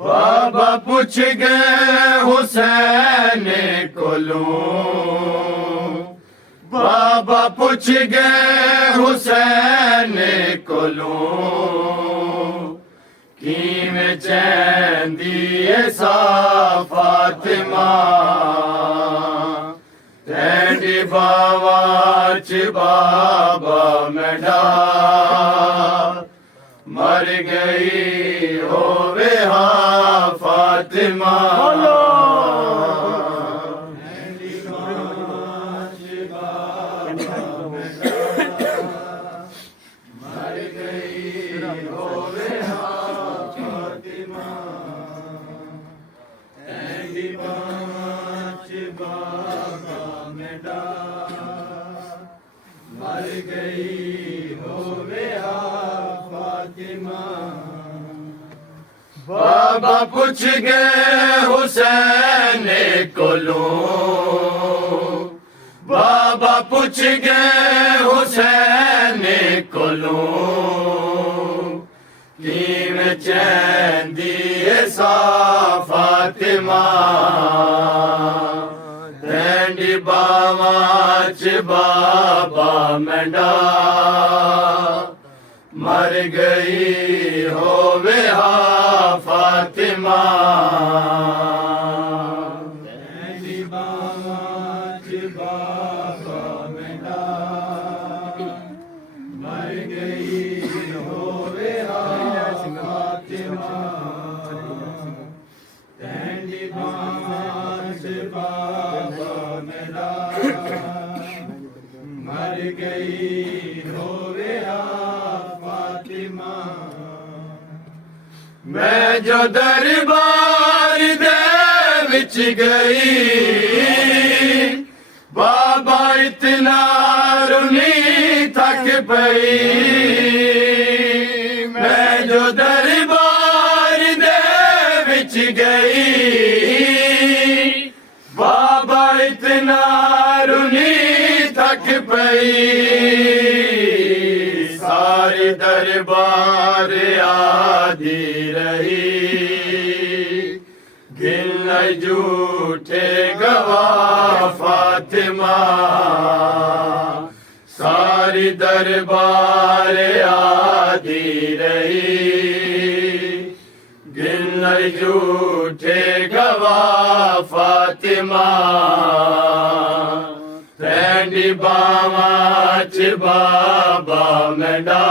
बाबा पुछ गए हुसैन कोलों, बाबा पुछ गए हुसैन कोलों, किवें चैंदी सा फातिमा, तेरी बावा च बाबा मेरा मर गई होवे हाँ फातिमा। मर गई होवे हाँ फातिमा, तेरी बाँच बाबा मेरा मर गई होवे हाँ फातिमा। बाबा पुछ गए हुसैन कोलों, बाबा पुछ गए हुसैन कोलों, किवें चैंदी सा फातिमा, तेरी बावा च बाबा मेरा मर गई होवे हाँ फातिमा। तेरी बावा च बाबा मेरा मर गई होवे हाँ फातिमा, तेरी बावा च बाबा मेरा मर गई होवे हाँ फातिमा। मैं जो दरबार दे विच गई, बाबा इतना रुनी थक पई, मैं जो दरबार दे विच गई, बाबा इतना रुनी थक पई, सारे दरबार आदि रही, गिन झूठे गवाह फातिमा, सारी दरबार आदि रही, गिन झूठे गवाह फातिमा, तेरी बावा च बाबा मेरा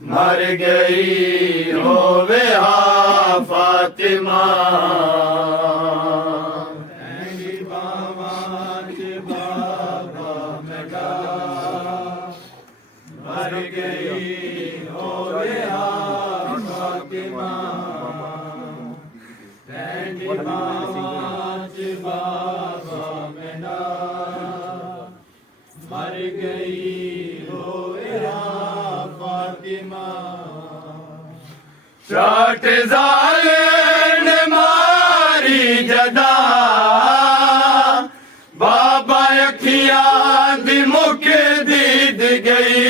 मर गई होवे हाँ फातिमा। तेरी बावा च बाबा मेरा मर गई होवे हाँ फातिमा, तेरी बावा च बाबा मेरा मर गई होवे हाँ फातिमा। चाट जालिम ने मारी जदा, बाबा अखियां दी मुक दीद गई,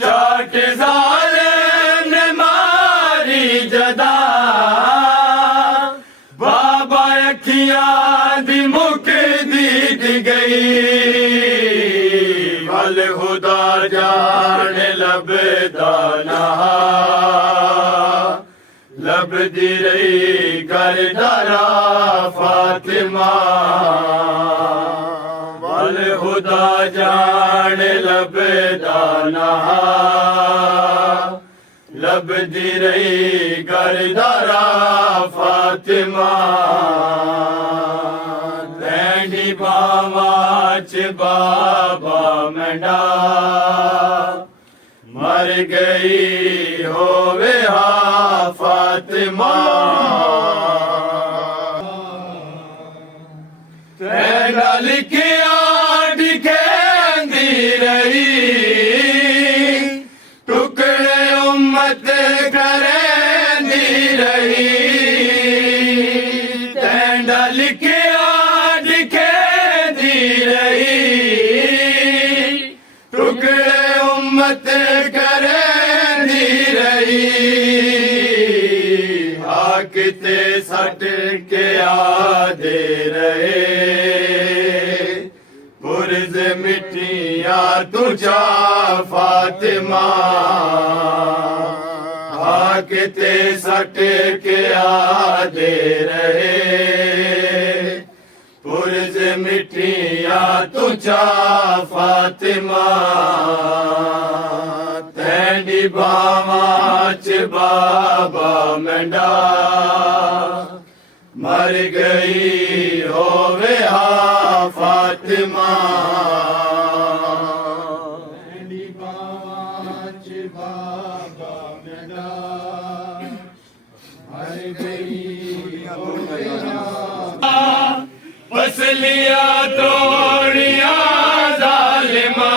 चाट जालिम ने मारी जदा, बाबा अखियां दी मुक दीद गई, भल खुदा जान लबदा नहा, लबदी रही करदारा फातिमा, भल खुदा जान लबदा नहा, लबदी रही करदारा फातिमा, तेरी बावा च बाबा मेरा मर गई होवे हाँ फातिमा। तेरा लिखिया दिखेंदी रही, टुकड़े उम्मत करेंदी रही, तेरा लिखिया दिखेंदी रही, टुकड़े उम्मत करेंदी रही, किते सट के आदे रहे पुरज मिट्टिया तुझा फातिमा किते सट के आदे रहे पुरज मिट्टिया तुझा फातिमा तैंडी बावा च बाबा मेंढा मर गई होवे हा फातिमा तैंडी बावा च बाबा मेंढा मर गई होवे हा फसलिया तोड़िया जालिमा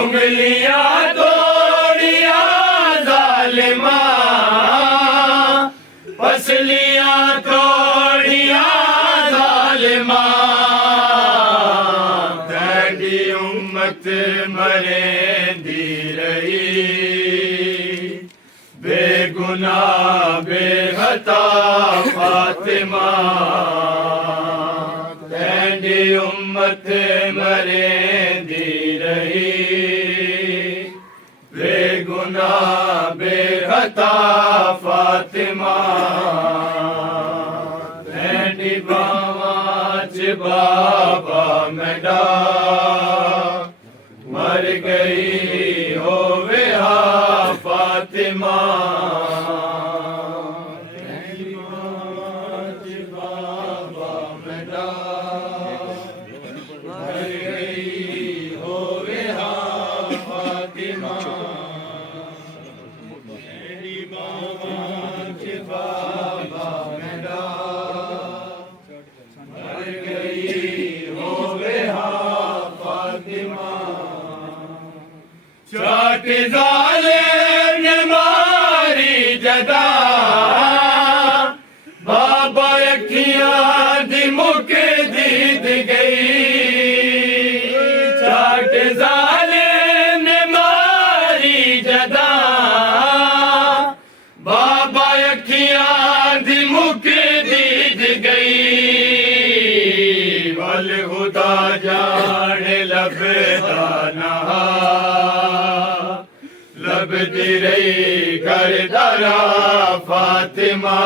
उंगलियां तोड़िया जालिमा फसलियां तोड़िया जालिमा तेरी उम्मत मरेंदी रही बेगुनाह बेखता फातिमा तेरी उम्मत मरेंदी रही बेगुनाह बेखता फातिमा तेरी बावा च बाबा मेंढा मर गई होवे हा फातिमा तेरी बावा च बाबा मेंढा मर गई होवे हा फातिमा तेरी बावा च बाबा मेंढा मर गई होवे हा फातिमा चाट जालिम ने मारी जदा बाबा अखियां दी मुक दीद गई चाट जालिम ने मारी जदा बाबा अखियां दी मुक दीद गई वल खुदा जान लभदा नहा लभदी रही घर दरा फातिमा